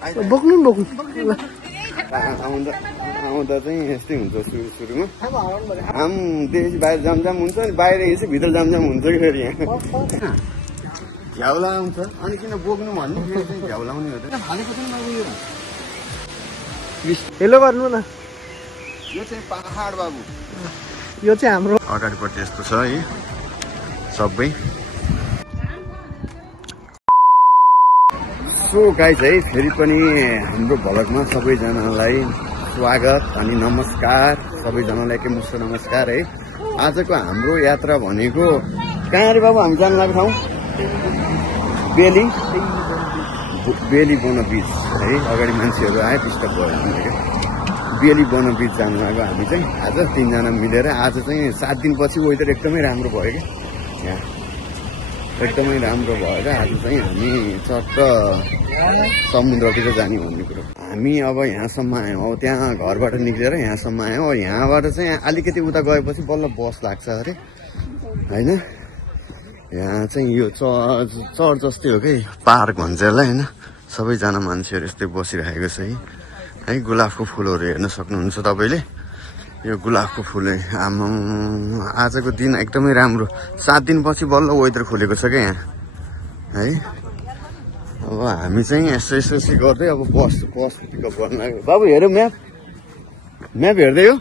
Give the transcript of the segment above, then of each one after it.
बोक्नु आउँदा चाहिँ यस्तै हुन्छ सुरुमा देश बाहिर जामजाम हुन्छ नि बाहिर यसै भित्र जामजाम हुन्छ कि फेरि यहाँ झ्याउला आउँछ अनि किन बोक्नु भन्नु झ्याउलाउने हो हेलो गर्नु न यो चाहिँ पहाड बाबु यो चाहिँ हाम्रो अगाडिपट्टि यस्तो छ है सबै सो गाइज है फेरि पनि हाम्रो भ्लगमा सबैजनालाई स्वागत अनि नमस्कार सबैजनालाई एकमुष्ट नमस्कार है आजको हाम्रो यात्रा भनेको कहाँ अरे बाबु हामी जानु लागेको ठाउँ बेली बोन बिच है अगाडि मान्छेहरू आए डिस्टर्ब भयो बेली बोन बिच जानु लाग्यो हामी चाहिँ आज 3 जना मिलेर आज चाहिँ 7 दिनपछि वेदर एकदमै राम्रो भयो क्या यहाँ एकदमै राम्रो भएर आज चाहिँ हामी चट्ट समुद्रतिर जाने भन्ने कुरो हामी अब यहाँसम्म आयौँ अब त्यहाँ घरबाट निक्लेर यहाँसम्म आयौँ यहाँबाट चाहिँ अलिकति उता गएपछि बल्ल बस लाग्छ अरे होइन यहाँ चाहिँ यो चर्च जस्तै हो कि पार्क भन्छ यसलाई होइन सबैजना मान्छेहरू यस्तै बसिरहेको छ है गुलाबको फुलहरू हेर्न सक्नुहुन्छ तपाईँले यो गुलाबको फुल आजको दिन एकदमै राम्रो 7 दिनपछि बल्ल वेदर खुलेको छ क्या यहाँ है अब हामी चाहिँ यसो गर्दै अब बस पिकअप गर्न लाग्यो बाबु हेर म्याप हेर्दै हो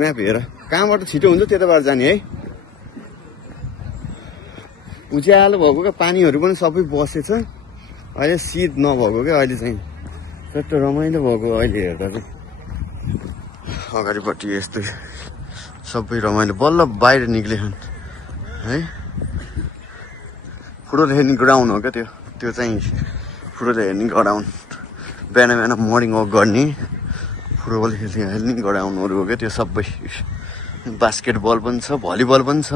म्याप हेर कहाँबाट छिटो हुन्छ त्यताबाट जाने है उज्यालो भएको क्या पानीहरू पनि सबै बसेछ अहिले शीत नभएको क्या अहिले चाहिँ चट्ट रमाइलो भएको अहिले हेर्दा चाहिँ अगाडिपट्टि यस्तै सबै रमाइलो बल्ल बाहिर निक्लेछन् है फुटबल हेर्ने ग्राउन्ड हो क्या त्यो चाहिँ फुटबल हेर्ने ग्राउन्ड बिहान मर्निङ वक गर्ने फुटबल हेर्ने ग्राउन्डहरू हो क्या त्यो सबै बास्केटबल पनि छ भलिबल पनि छ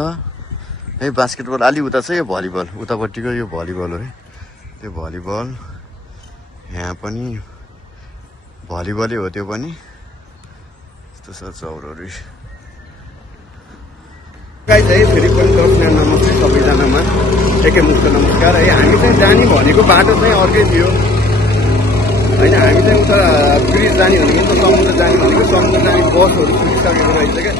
है बास्केटबल अलि उता छ यो भलिबल उतापट्टिको यो भलिबल हो है त्यो भलिबल यहाँ पनि भलिबलै हो त्यो पनि यस्तो छ चौरहरू गाइस है फेरि पनि दर्शना नमस्ते सबैजनामा एकैमुष्ट नमस्कार है हामी चाहिँ जाने भनेको बाटो चाहिँ अर्कै थियो होइन हामी चाहिँ उता ब्रिज जाने भनेको समुद्र जाने भनेको समुद्र जाने बसहरू छुटिसकेको रहेछ क्या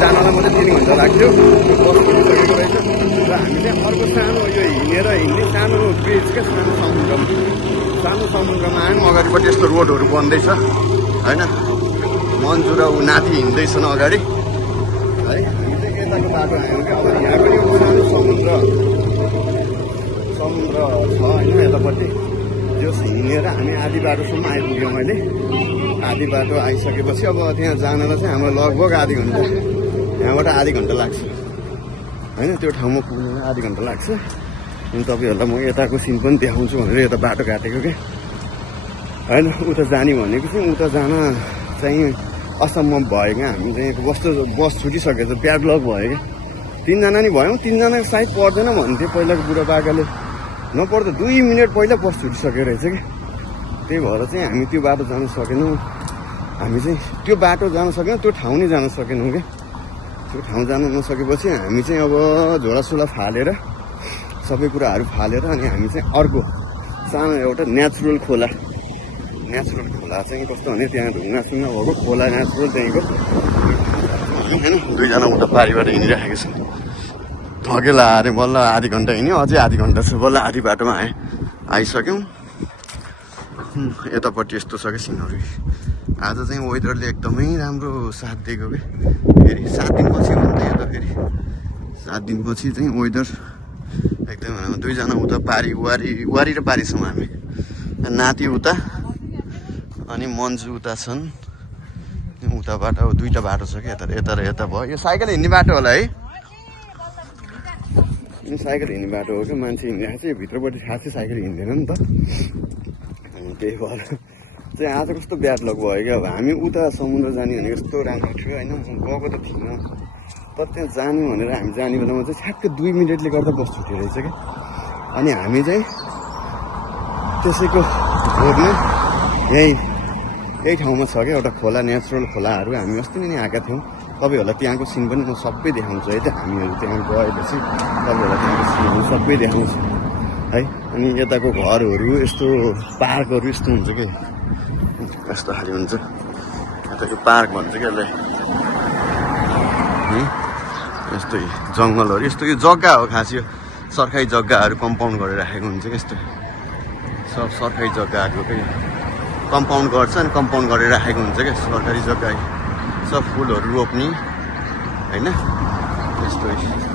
जानलाई मात्रै 3 घन्टा लाग्थ्यो बस छुटिसकेको रहेछ र हामी चाहिँ अर्को सानो यो हिँड्ने सानो ब्रिज क्या सानो समुद्रमा आयौँ अगाडिपट्टि यस्तो रोडहरू बन्दैछ होइन मन्जु र ऊ नाति हिँड्दैछन् अगाडि है हामी चाहिँ यताको बाटो आयौँ क्या अब यहाँ पनि सानो समुद्र छ होइन यतापट्टि यो हिँडेर हामी आधी बाटोसम्म आइपुग्यौँ अहिले आधी बाटो आइसकेपछि अब त्यहाँ जानलाई चाहिँ हाम्रो लगभग आधी घन्टा यहाँबाट आधी घन्टा लाग्छ होइन त्यो ठाउँमा पुग्नु आधी घन्टा लाग्छ अनि तपाईँहरूलाई म यताको सिन पनि देखाउँछु भनेर यता बाटो काटेको क्या होइन उता जाने भनेको चाहिँ उता जान चाहिँ असम्भव भयो क्या हामी चाहिँ बस छुटिसकेको छ ब्याड लक भयो क्या 3 जना नि भयौँ 3 जना सायद पर्दैन भन्थ्यो पहिलाको बुढापाकाले नपर्दा 2 मिनट पहिला बस छुटिसकेको रहेछ कि त्यही भएर चाहिँ हामी त्यो बाटो जान सकेनौँ हामी चाहिँ त्यो बाटो जान सकेनौँ त्यो ठाउँ नै जान सकेनौँ क्या त्यो ठाउँ जान नसकेपछि हामी चाहिँ अब झोलासोला फालेर सबै कुराहरू फालेर अनि हामी चाहिँ अर्को सानो एउटा नेचुरल खोला चाहिँ कस्तो भने त्यहाँ ढुङ्गासुङ्गा भएको खोला नेचुरल त्यहीँको होइन 2 जना उता पारिबाट हिँडिराखेको छ थकेला अरे बल्ल आधी घन्टा हिँड्यो अझै आधी घन्टा छ बल्ल आधी बाटोमा आइसक्यौँ यतापट्टि यस्तो छ क्या सिनहरू आज चाहिँ वेदरले एकदमै राम्रो साथ दिएको क्या फेरि 7 दिनपछि हो नि त यो त फेरि 7 दिनपछि चाहिँ वेदर एकदमै 2 जना उता वारी र पारीसम्म हामी नाति उता अनि मन्जु उता छन् उताबाट 2टा बाटो छ क्या यता र यता भयो यो साइकल हिँड्ने बाटो होला है साइकल हिँड्ने बाटो हो क्या मान्छे हिँडिरहेको छ भित्रपट्टि खासै साइकल हिँड्दैन नि त त्यही भएर चाहिँ आज कस्तो ब्याड लक भयो क्या अब हामी उता समुद्र जाने भनेको कस्तो राम्रो थियो होइन गएको त थिइनँ तर त्यहाँ जानु भनेर हामी जाने बेलामा चाहिँ ठ्याक्कै 2 मिनटले गर्दा बस छुट्यो रहेछ क्या अनि हामी चाहिँ त्यसैको भोगमा यही ठाउँमा छ क्या एउटा खोला नेचुरल खोलाहरू हामी अस्ति नै आएका थियौँ तपाईँहरूलाई त्यहाँको सिन पनि म सबै देखाउँछु है त हामीहरू त्यहाँ गएपछि तपाईँहरूलाई त्यहाँको सिनहरू सबै देखाउँछु है अनि यताको घरहरू यस्तो पार्कहरू यस्तो हुन्छ कि यस्तो खालि हुन्छ यताको पार्क भन्छ कि यसलाई यस्तै जङ्गलहरू यस्तो यो जग्गा हो खास यो सरकारी जग्गाहरू कम्पाउन्ड गरेर राखेको हुन्छ कि यस्तो सब सरकारी जग्गाहरू के कम्पाउन्ड गर्छ अनि कम्पाउन्ड गरेर राखेको हुन्छ क्या सरकारी जग्गा सब फुलहरू रोप्ने होइन त्यस्तो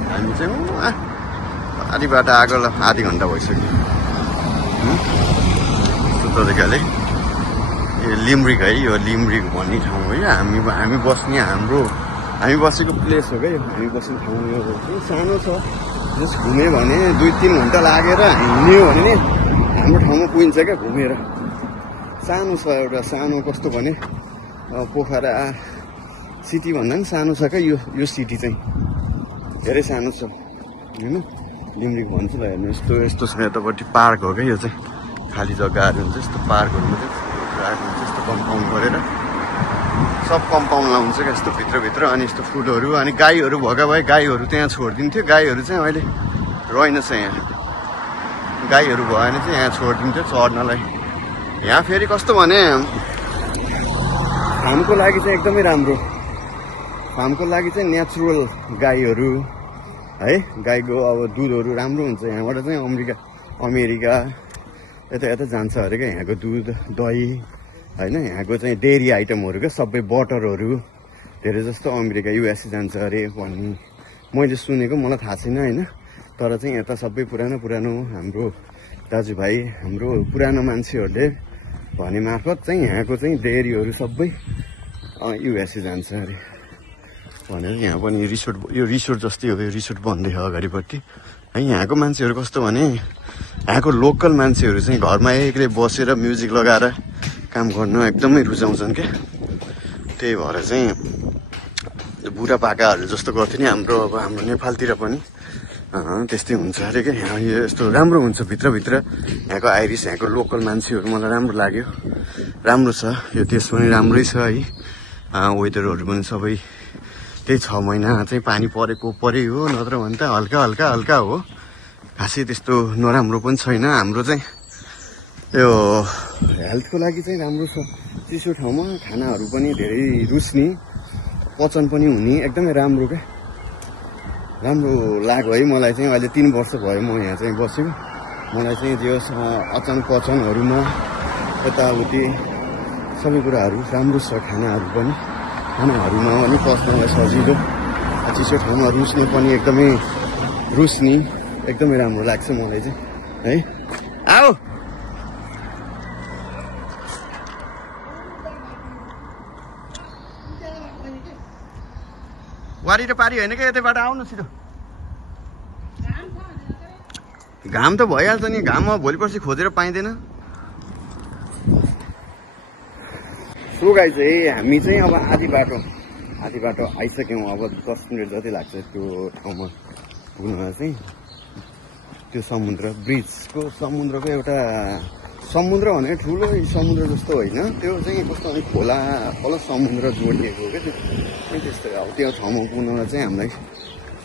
हामी चाहिँ आधी बाटो आएको आधी घन्टा भइसक्यो यस्तो तरिकाले यो लिम्रिक है यो लिम्रिक भन्ने ठाउँ है हामी बस्ने हामी बसेको प्लेस हो क्या यो हामी बस्ने ठाउँ यो सानो छ जस घुम्यो भने 2-3 घन्टा लागेर हिँड्यो भने हाम्रो ठाउँमा पुगिन्छ क्या घुमेर सानो छ एउटा सानो कस्तो भने पोखरा सिटी भन्दा पनि सानो छ क्या यो सिटी चाहिँ धेरै सानो छ होइन लिम्रिक भन्छ ल हेर्नु यस्तो छ यतापट्टि पार्क हो क्या यो चाहिँ खाली जग्गाहरू हुन्छ यस्तो पार्कहरूमा चाहिँ राखेको हुन्छ यस्तो कम्पाउन्ड गरेर सब कम्पाउन्डमा हुन्छ क्या यस्तो भित्रभित्र अनि यस्तो फुलहरू अनि गाईहरू भएका भए गाईहरू त्यहाँ छोडिदिन्थ्यो गाईहरू चाहिँ अहिले रहेनछ यहाँ गाईहरू भएन चाहिँ यहाँ छोडिदिन्थ्यो चढ्नलाई यहाँ फेरि कस्तो भने फार्मको लागि चाहिँ एकदमै राम्रो फार्मको लागि चाहिँ नेचुरल गाईहरू है गाईको अब दुधहरू राम्रो हुन्छ यहाँबाट चाहिँ अमेरिका यता जान्छ अरे क्या यहाँको दुध दही होइन यहाँको चाहिँ डेरी आइटमहरू क्या सबै बटरहरू धेरै जस्तो अमेरिका युएसए जान्छ अरे भन्ने मैले सुनेको मलाई थाहा छैन होइन तर चाहिँ यता सबै पुरानो हाम्रो दाजुभाइ हाम्रो पुरानो मान्छेहरूले भने मार्फत चाहिँ यहाँको चाहिँ डेरीहरू सबै युएसए जान्छ अरे भनेर यहाँ पनि यो रिसोर्ट जस्तै हो यो रिसोर्ट बन्दै हो अगाडिपट्टि है यहाँको मान्छेहरू कस्तो भने यहाँको लोकल मान्छेहरू चाहिँ घरमा एक्लै बसेर म्युजिक लगाएर काम गर्नु एकदमै रुचाउँछन् क्या त्यही भएर चाहिँ बुढापाकाहरू जस्तो गर्थ्यो नि हाम्रो नेपालतिर पनि त्यस्तै हुन्छ अरे क्या यहाँ यो यस्तो राम्रो हुन्छ भित्रभित्र यहाँको आइरिस यहाँको लोकल मान्छेहरू मलाई राम्रो लाग्यो राम्रो छ यो देश पनि राम्रै छ है वेदरहरू पनि सबै त्यही 6 महिना चाहिँ पानी परेको हो नत्र भने त हल्का हो खासै त्यस्तो नराम्रो पनि छैन हाम्रो चाहिँ यो हेल्थको लागि चाहिँ राम्रो छ चिसो ठाउँमा खानाहरू पनि धेरै रुच्ने पचन पनि हुने एकदमै राम्रो क्या राम्रो लाग्यो है मलाई चाहिँ अहिले 3 वर्ष भयो म यहाँ चाहिँ बसेको मलाई चाहिँ त्यो अचन पचनहरूमा यताउति सबै कुराहरू राम्रो छ खानाहरूमा पनि पच्नलाई सजिलो चिसो ठाउँमा रुच्ने पनि एकदमै राम्रो लाग्छ मलाई चाहिँ है आओ वारी र पारी होइन क्या यतैबाट आउनु छिटो घाम त भइहाल्छ नि घाममा भोलि पर्सि खोजेर पाइँदैन सो गाइस चाहिँ हामी चाहिँ अब आधी बाटो आइसक्यौँ अब 10 मिनट जति लाग्छ त्यो ठाउँमा पुग्नुमा चाहिँ त्यो समुद्रको एउटा समुद्र भने ठुलो समुद्र जस्तो होइन त्यो चाहिँ कस्तो भने खोला समुद्र जोडिएको हो क्या त्यो त्यस्तै अब त्यो ठाउँमा पुग्नुमा चाहिँ हामीलाई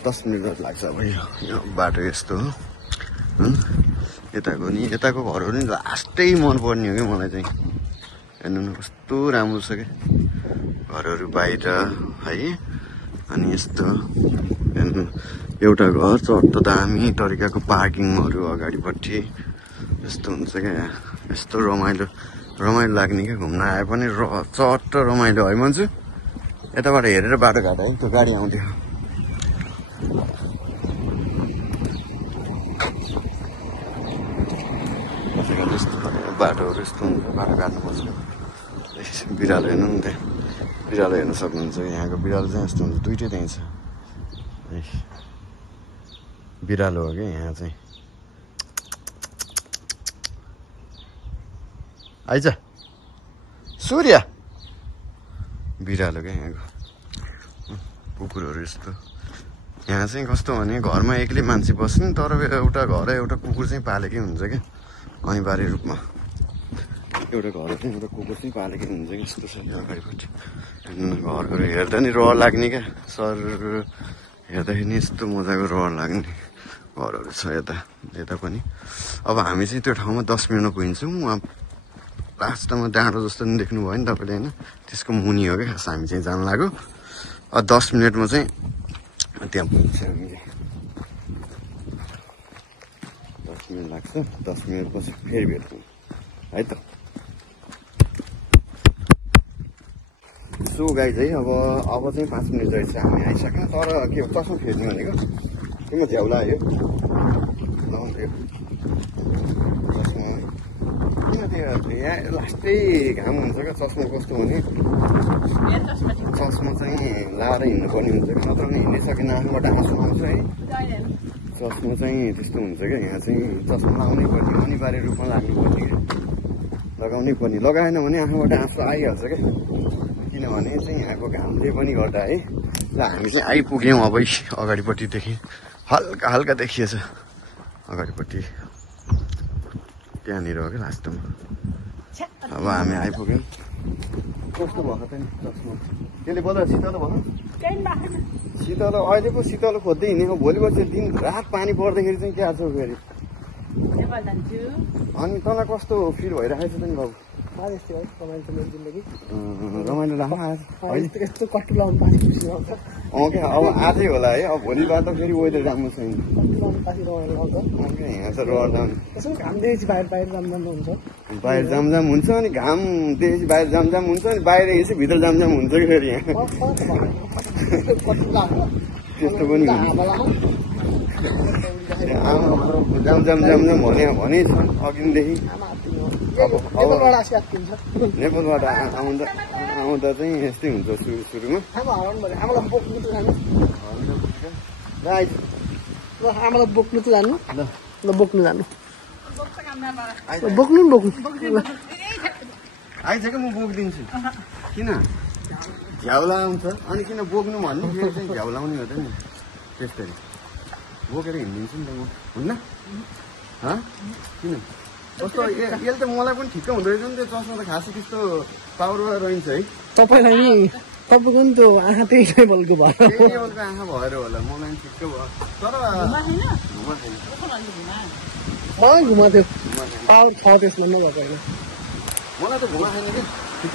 10 मिनट जति लाग्छ अब यो बाटो यस्तो हो यताको घरहरू नि लास्टै मनपर्ने हो क्या मलाई चाहिँ हेर्नु न कस्तो राम्रो छ क्या घरहरू बाहिर है अनि यस्तो हेर्नु एउटा घर चट्ट दामी तरिकाको पार्किङहरू अगाडिपट्टि यस्तो हुन्छ क्या यस्तो रमाइलो लाग्ने क्या घुम्न आए पनि चट्ट रमाइलो है मान्छु यताबाट हेरेर बाटोघाटो है त्यो गाडी आउँथ्यो यस्तो बाटोहरू यस्तो हुन्छ बाटो काट्नुपर्छ बिरालो हेर्नु नि त्यहाँ बिरालो हेर्न सक्नुहुन्छ यहाँको बिरालो चाहिँ यस्तो हुन्छ दुइटै त्यहीँ छ बिरालो हो क्या यहाँ चाहिँ आइज सूर्य बिरालो क्या यहाँको कुकुरहरू यस्तो यहाँ चाहिँ कस्तो भने घरमा एक्लै मान्छे बस्ने तर एउटा घर एउटा कुकुर चाहिँ पालेकै हुन्छ क्या अनिवार्य रूपमा एउटा घर चाहिँ एउटा कुकुर चाहिँ पालेकै हुन्छ कि यस्तो छ अगाडिपट्टि घरहरू हेर्दा नि रहर लाग्ने क्या सर हेर्दाखेरि नि यस्तो मजाको रहर लाग्ने घरहरू छ यता पनि। अब हामी चाहिँ त्यो ठाउँमा 10 मिनटमा पुगिन्छौँ। उहाँ लास्टमा डाँडो जस्तो नि देख्नुभयो नि तपाईँले होइन, त्यसको मुनि हो क्या खास हामी चाहिँ जानु लाग्यो। 10 मिनटमा चाहिँ त्यहाँ पुग्छ हामीले। 10 मिनट लाग्छ, 10 मिनटपछि फेरि भेट्छौँ है त। सो गाइज है अब चाहिँ 5 मिनट जति चाहिँ हामी आइसक्यौँ। तर के हो चस्मा फेर्नु भनेको तिम्रो झ्याउला आयो लगाउँथ्यो चस्मा किन त्यो यहाँ लास्टै घाम हुन्छ क्या। चस्मा कस्तो हुने, चस्मा चाहिँ लाएर हिँड्नुपर्ने हुन्छ कि, नत्र भने हिँडिसकेन आफूबाट आँसु आउँछ है। चस्मा चाहिँ त्यस्तो हुन्छ क्या, यहाँ चाहिँ चस्मा लगाउनै पर्ने, अनिवार्य रूपमा लाग्नुपर्ने, लगाउनै पर्ने। लगाएन भने आफूबाट आँसु आइहाल्छ क्या, किनभने चाहिँ यहाँको घामले पनि गर्दा है। ल हामी चाहिँ आइपुग्यौँ अब अगाडिपट्टिदेखि हल्का हल्का देखिएछ अगाडिपट्टि त्यहाँनिर हो क्या लास्टमा। अब हामी आइपुग्यौँ। कस्तो भएको त नि चस्मा त्यसले बजार शीतल भयो, शीतल अहिले पो शीतल खोज्दै हिँडेको। भोलिपल्ट दिन रात पानी पर्दाखेरि चाहिँ क्या छ फेरि। अनि तँलाई कस्तो फिल भइरहेको छ त नि बाबु? रमाइलो लाग्छ क्या। अब आजै होला है, अब भोलिबाट फेरि वेदर राम्रो छैन। यहाँ त बाहिर जामजाम हुन्छ, अनि घामदेखि बाहिर जामजाम हुन्छ, अनि बाहिर यसो भित्र जामजाम हुन्छ कि फेरि यहाँ त्यस्तो पनि जामजाम भने छ अघिदेखि। नेपालबाट आउँदा चाहिँ यस्तै हुन्छ सुरुमा। आमालाई बोक्नु त जानु ल, बोक्नु जानु, बोक्नु आइसक्यो म बोकिदिन्छु। किन झ्याउला आउँछ अनि किन बोक्नु भन्नु, फेरि चाहिँ झ्याउलाउने हो त नि। त्यसरी बोकेर हिँडिदिन्छु नि त म, हुन्न किन कस्तो यसले त मलाई पनि ठिक्क हुँदो रहेछ नि। त्यो चस्मा त खासै त्यस्तो पावरवाला रहन्छ है। तपाईँलाई नि तपाईँको नि त्यो आँखा त्यही लेभलको भयो, त्यही लेभलको आँखा भएर होला, मलाई ठिक्क भयो। तर मलाई घुमा थियो, पावर छ त्यसमा नभएको होइन। मलाई त घुमा छैन कि।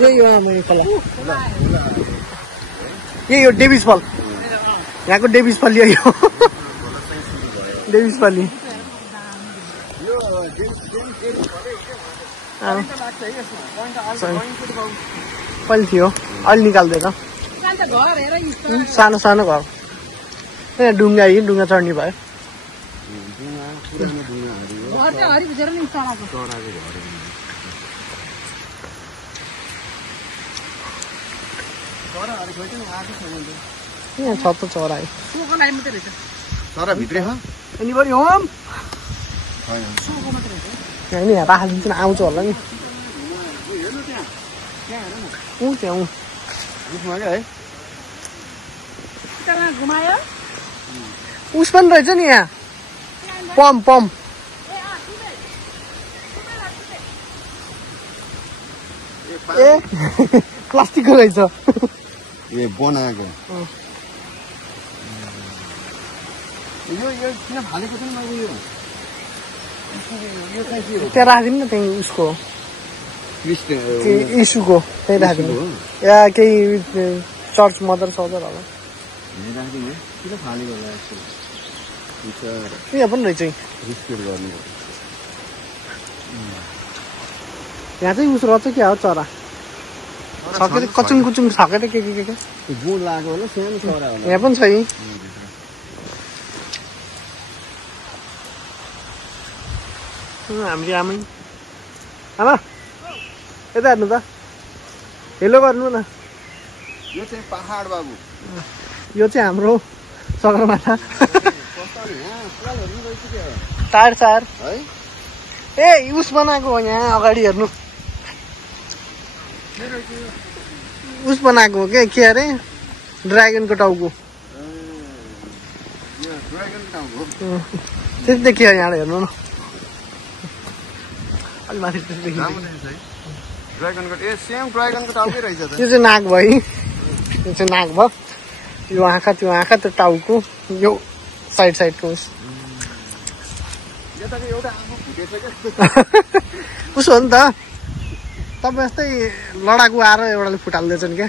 यही हो मैले खोला, यही हो डेभिस फल, यहाँको डेभिस फल यही हो। डेभिस फल कहिले थियो, अहिले निकाल्दैन। सानो सानो घर, यहाँ ढुङ्गा चढ्ने भयो। यहाँ छ त चरा, चरा भित्रै छ यिनीभरि होम यहाँ नि राखिदिन्छ आउँछ होला नि। त्यहाँ उस पनि रहेछ नि यहाँ, पम्प ए प्लास्टिकको रहेछ। ए बनाएको यो किन फालेको छ नि मैले यो त्यहाँ राखिदिनु न, त्यही उसको इस्युको त्यही राखिदिनु, या केही चर्च मदर सदर होला किन फालेको होला। यहाँ पनि रहेछ यहाँ चाहिँ उस रहेछ क्या हो चरा छकेर कचुङ कुचुङ छकेर के गुण लाग्यो होला, सानो चरा होला। यहाँ पनि छ यी हाम्रो आमै। आमा यता हेर्नु त, हेलो गर्नु न। यो चाहिँ पहाड बाबु, यो चाहिँ हाम्रो सगरमाथा टायर सार है। ए उस बनाएको हो यहाँ अगाडि हेर्नु, उस बनाएको हो क्या, के अरे ड्रागनको टाउको त्यति देखियो यहाँ हेर्नु न, अलि माथि देखियो। यो चाहिँ नाक भयो, यो चाहिँ नाक भयो, यो आँखा त्यो आँखा त्यो टाउको, यो साइडको उस यताको एउटा आमा फुटेछ क्या उसो हो नि त तपाईँ जस्तै लडाकु आएर एउटाले फुटाल्दैछन् क्या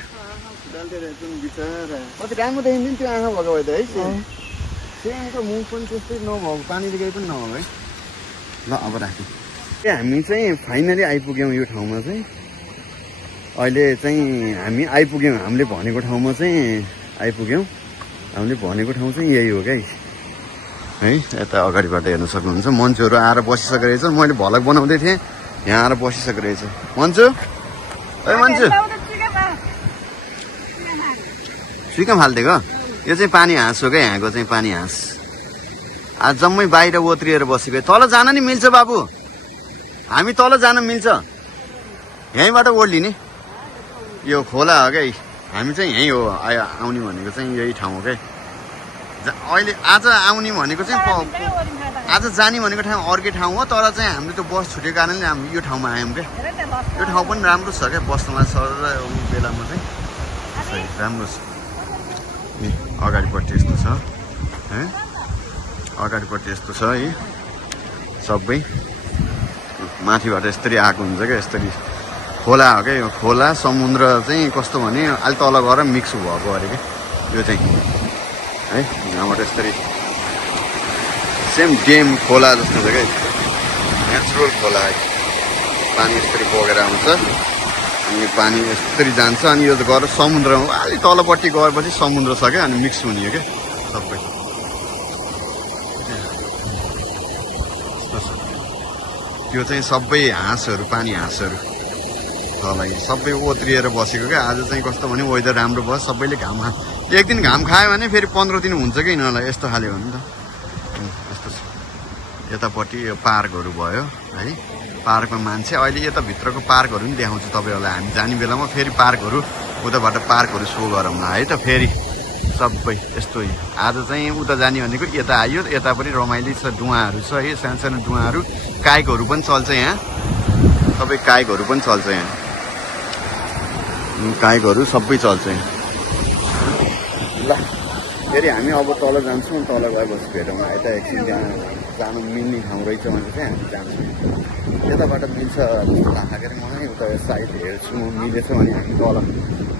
कति राम्रो देखिन्थ्यो नि त्यो आँखा भएको भए त है सेमको मुख पनि त्यस्तै नभएको पानीले केही पनि नभएको है ल अब राख्यो हामी चाहिँ फाइनली आइपुग्यौँ यो ठाउँमा चाहिँ अहिले चाहिँ हामी आइपुग्यौँ हामीले भनेको ठाउँमा चाहिँ आइपुग्यौँ हामीले भनेको ठाउँ चाहिँ यही हो क्या है यता अगाडिबाट हेर्न सक्नुहुन्छ मान्छेहरू आएर बसिसकेको रहेछ मैले भलक बनाउँदै थिएँ यहाँ आएर बसिसकेको रहेछ मन्चु है मन्चु सुइकम हालिदिएको यो चाहिँ पानी हाँस हो क्या यहाँको चाहिँ पानी हाँस आज जम्मै बाहिर ओत्रिएर बसेको तल जान नि मिल्छ बाबु हामी तल जान मिल्छ यहीँबाट ओर्लिने यो खोला हो क्या हामी चाहिँ यहीँ हो आउने भनेको चाहिँ यही ठाउँ हो क्या अहिले आज आउने भनेको चाहिँ आज जाने भनेको ठाउँ अर्कै ठाउँ हो तर चाहिँ हामीले त्यो बस छुटेको कारणले हामी यो ठाउँमा आयौँ क्या यो ठाउँ पनि राम्रो छ क्या बस्नुमा सर बेलामा चाहिँ राम्रो छ अगाडिपट्टि यस्तो छ है अगाडिपट्टि यस्तो छ है सबै माथिबाट यसरी आएको हुन्छ क्या यसरी खोला हो क्या यो खोला समुद्र चाहिँ कस्तो भने अलि तल गएर मिक्स भएको अरे क्या यो चाहिँ है यहाँबाट यसरी सेम डेम खोला जस्तो छ क्या नेचुरल खोला है पानी यसरी बगेर आउँछ अनि पानी यसरी जान्छ अनि यो गएर समुद्रमा अलि तलपट्टि गएपछि समुद्र छ क्या अनि मिक्स हुने हो क्या सबै त्यो चाहिँ सबै हाँसहरू पानी हाँसहरू तल सबै ओत्रिएर बसेको क्या आज चाहिँ कस्तो भने वेदर राम्रो भयो सबैले घाम एक दिन घाम खायो भने फेरि 15 दिन हुन्छ कि यिनीहरूलाई यस्तो खाले हो नि त यस्तो छ यतापट्टि यो पार्कहरू भयो है पार्कमा मान्छे अहिले यता भित्रको पार्कहरू पनि देखाउँछु तपाईँहरूलाई हामी जाने बेलामा फेरि पार्कहरू उताबाट पार्कहरू सो गरौँ न है त फेरि सबै यस्तो आज चाहिँ उता जाने भनेको यता आयो यता पनि रमाइलो छ डुवाहरू छ है सानो सानो डुवाहरू काइकहरू पनि चल्छ यहाँ तपाईँ काइकहरू पनि चल्छ यहाँ काइकहरू सबै चल्छ यहाँ ल फेरि हामी अब तल जान्छौँ तल गएपछि भेटौँ यता एकछिन त्यहाँ जानु मिल्ने ठाउँ रहेछ भने चाहिँ हामी जान्छौँ यताबाट मिल्छ जस्तो लाग्यो अरे मलाई उता साइड हेर्छु मिलेछ भने हामी तल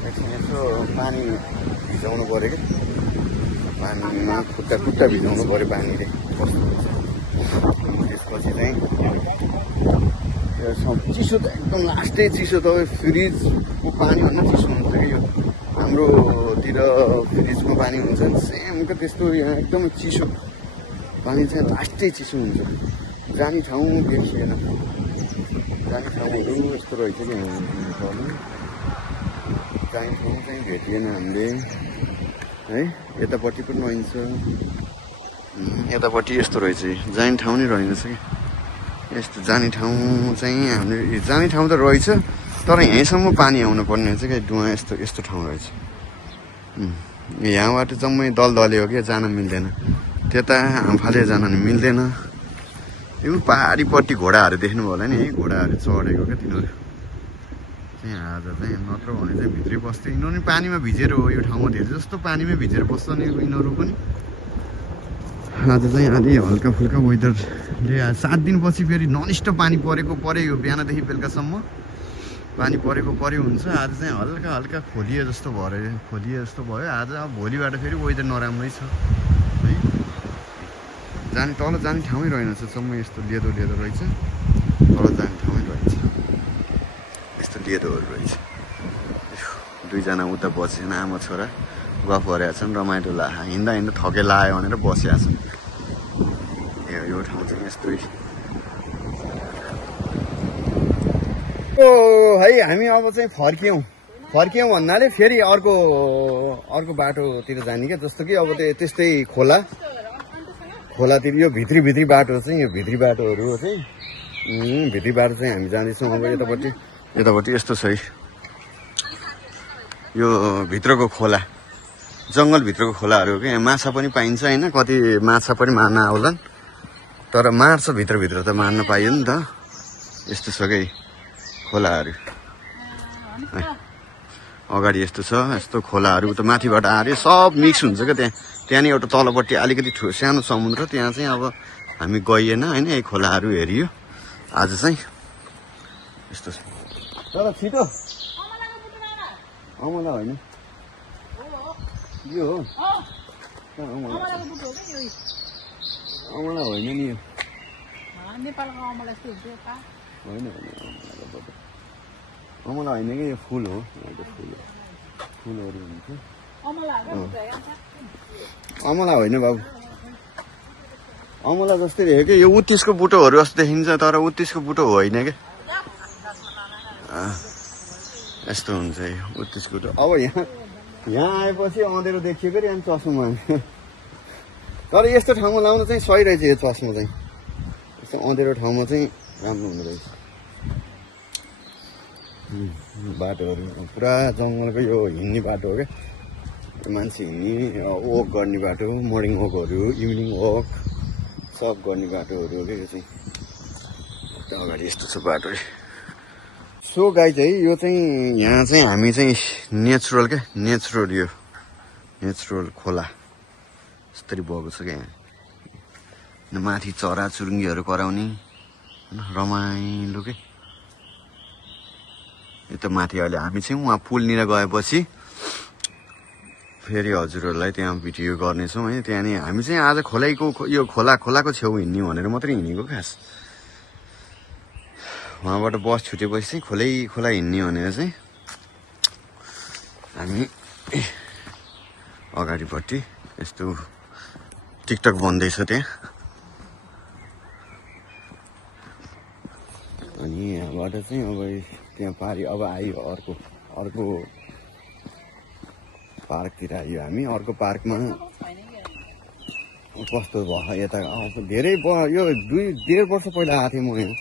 एकछिन यसो पानी भिजाउनु पऱ्यो क्या पानीमा खुट्टा भिजाउनु पऱ्यो पानीले त्यसपछि चाहिँ चिसो त एकदम लास्टै चिसो त फ्रिजको पानी भन्दा चिसो हुन्छ कि यो हाम्रोतिर फ्रिजको पानी हुन्छ सेमको त्यस्तो यहाँ एकदमै चिसो पानी चाहिँ लास्टै चिसो हुन्छ जाने ठाउँ बिर्सिएन जाने ठाउँहरू यस्तो रहेछ कि जाने ठाउँ चाहिँ भेटिएन हामीले है यतापट्टि पनि रहन्छ यतापट्टि यस्तो रहेछ जाने ठाउँ नै रहेछ कि यस्तो जाने ठाउँ चाहिँ हामीले जाने ठाउँ त रहेछ तर यहीँसम्म पानी आउनु पर्ने रहेछ क्या डुवा यस्तो यस्तो ठाउँ रहेछ यहाँबाट जम्मै दलदले हो क्या जान मिल्दैन त्यता हामफाले जान मिल्दैन यो पहाडीपट्टि घोडाहरू देख्नुभयो होला नि है घोडाहरू चढेको क्या तिनीहरू चाहिँ आज चाहिँ नत्र भने चाहिँ भित्रै बस्थ्यो यिनीहरू पानीमा भिजेर हो यो ठाउँमा धेरै जस्तो पानीमै भिजेर बस्छ नि यिनीहरू पनि आज चाहिँ अलि हल्का फुल्का वेदरले 7 दिनपछि फेरि ननस्टप पानी पऱ्यो यो बिहानदेखि बेलुकासम्म पानी परेको हुन्छ आज चाहिँ हल्का हल्का खोलिए जस्तो भयो आज अब भोलिबाट फेरि वेदर नराम्रै छ है जाने तल जाने ठाउँै रहेनछ जम्मै यस्तो लेदो रहेछ तल जाने ठाउँै रहेछ यस्तो लेदोहरू रहेछ दुईजना उता बसेन आमा छोरा गफ गरेका छन् रमाइलो हिँड्दा थके लाग्यो भनेर बसेका छन् यो ठाउँ चाहिँ यस्तै है हामी अब चाहिँ फर्क्यौँ भन्नाले फेरि अर्को बाटोतिर जाने क्या जस्तो कि अब त्यस्तै खोलातिर यो भित्री बाटो चाहिँ यो भित्री बाटोहरू चाहिँ भित्री बाटो चाहिँ हामी जाँदैछौँ अब यतापट्टि यस्तो छ है यो भित्रको खोला जङ्गलभित्रको खोलाहरू हो क्या माछा पनि पाइन्छ होइन कति माछा पनि मार्न आउलान् तर मार्छ भित्रभित्र त मार्न पाइयो नि त यस्तो छ क्या खोलाहरू अगाडि यस्तो छ यस्तो खोलाहरू त माथिबाट आएर सब मिक्स हुन्छ क्या त्यहाँ नि एउटा तलपट्टि अलिकति सानो समुद्र त्यहाँ चाहिँ अब हामी गइएन होइन, यही खोलाहरू हेरियो आज चाहिँ यस्तो छ। तर छिटो अमला होइन यो हो अमला होइन नि यो नेपालको अमला यस्तो हुन्छ होइन अमला होइन कि यो फुल हो, फुलहरू हुन्छ। अमला होइन बाबु, अमला जस्तै देख्यो कि यो उत्तिसको बुटोहरू जस्तो देखिन्छ, तर उत्तिसको बुटो होइन क्या, यस्तो हुन्छ यो उत्तिसको बुटो। अब यहाँ आएपछि अँधेरो देखियो कि अनि चस्मा तर यस्तो ठाउँमा लाउनु चाहिँ सही रहेछ यो चस्मा चाहिँ, यस्तो अँधेरो ठाउँमा चाहिँ राम्रो हुँदो रहेछ। बाटोहरू पुरा जङ्गलको यो हिँड्ने बाटो हो क्या, मान्छे हिँड्ने वक गर्ने बाटो, मर्निङ वकहरू इभिनिङ वक सब गर्ने बाटोहरू हो क्या यो चाहिँ। अगाडि यस्तो छ बाटो। सो गाइज है यो चाहिँ यहाँ चाहिँ हामी चाहिँ नेचुरल क्या, नेचुरल यो नेचुरल खोला यस्तरी बगेको छ क्या यहाँ। माथि चरा चुरुङ्गीहरू कराउने रमाइलो के। यो त माथि अहिले हामी चाहिँ उहाँ पुलनिर गएपछि फेरि हजुरहरूलाई त्यहाँ भिडियो गर्नेछौँ है। त्यहाँ नि हामी चाहिँ आज खोलाको यो खोलाको छेउ हिँड्ने भनेर मात्रै हिँडेको खास। उहाँबाट बस छुटेपछि चाहिँ खोला हिँड्ने भनेर चाहिँ हामी अगाडिपट्टि यस्तो टिकटक बन्दैछ त्यहाँ। अनि यहाँबाट चाहिँ अब त्यहाँ पारि अब आयो अर्को पार्कतिर आयो हामी। अर्को पार्कमा कस्तो भयो यता धेरै यो 2.5 वर्ष पहिला आएको थिएँ म यहाँ।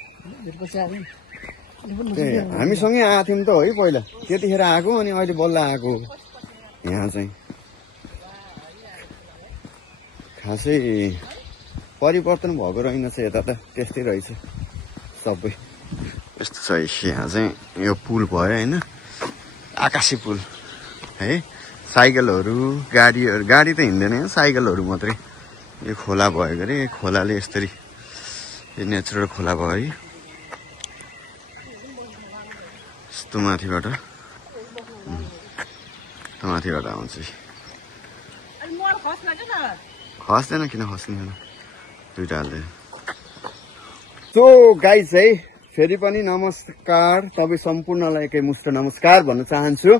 हामीसँगै आएको थियौँ त है पहिला, त्यतिखेर आएको अनि अहिले बल्ल आएको यहाँ चाहिँ। खासै परिवर्तन भएको रहेनछ यता त, त्यस्तै रहेछ सबै। यस्तो छ यहाँ चाहिँ यो पुल भयो होइन, आकाशी पुल है। साइकलहरू गाडी त हिँड्दैन यहाँ, साइकलहरू मात्रै। यो खोला भयो अरे, खोलाले यसरी यो नेचुरल खोला भयो है। यस्तो माथिबाट आउँछ। खस्दैन, किन खस्ने दुइटा हाल्दैन। सो गाइज है फेरि पनि नमस्कार, तपाईँ सम्पूर्णलाई एकैमुष्ट नमस्कार भन्न चाहन्छु।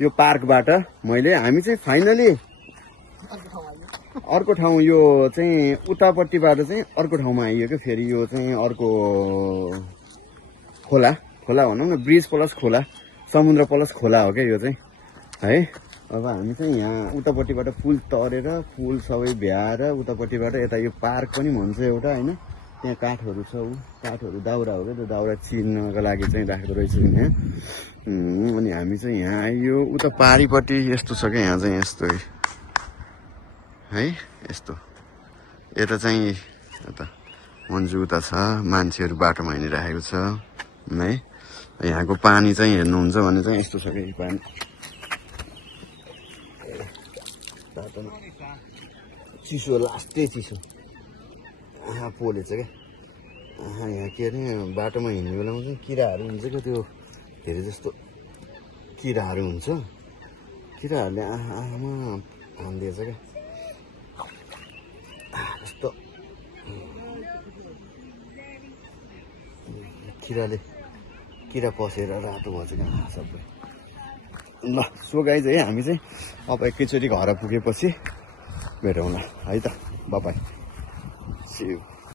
यो पार्कबाट हामी चाहिँ फाइनली अर्को ठाउँ, यो चाहिँ उतापट्टिबाट चाहिँ अर्को ठाउँमा आइयो क्या। फेरि यो चाहिँ अर्को खोला भनौँ न, ब्रिज प्लस खोला, समुद्र प्लस खोला हो क्या यो चाहिँ है। अब हामी चाहिँ यहाँ उतापट्टिबाट पुल तरेर पुल सबै भ्याएर उतापट्टिबाट यता यो पार्क पनि भन्छ एउटा होइन। त्यहाँ काठहरू छ, काठहरू दाउरा हो क्या, त्यो दाउरा चिर्नको लागि चाहिँ राखेको रहेछ यहाँ। अनि हामी चाहिँ यहाँ आइयो उता पारिपट्टि यस्तो छ क्या, यहाँ चाहिँ यस्तो है, यस्तो यता चाहिँ यता मन्जु उता छ, मान्छेहरू बाटोमा हिँडिराखेको छ है। यहाँको पानी चाहिँ हेर्नुहुन्छ भने चाहिँ यस्तो छ क्या पानी, बाटोमा चिसो, लास्टै चिसो पोलेछ क्या। यहाँ के अरे बाटोमा हिँड्ने बेलामा चाहिँ किराहरू हुन्छ क्या, त्यो धेरै जस्तो किराहरू हुन्छ, किराहरूले आँखामा हानिदिएछ क्या। यस्तो किरा पसेर रातो भएछ क्या सबै। ल सो गाइज है हामी चाहिँ अब एकैचोटि घर पुगेपछि भेटौँला है त, बाइ बाइ, सी यू।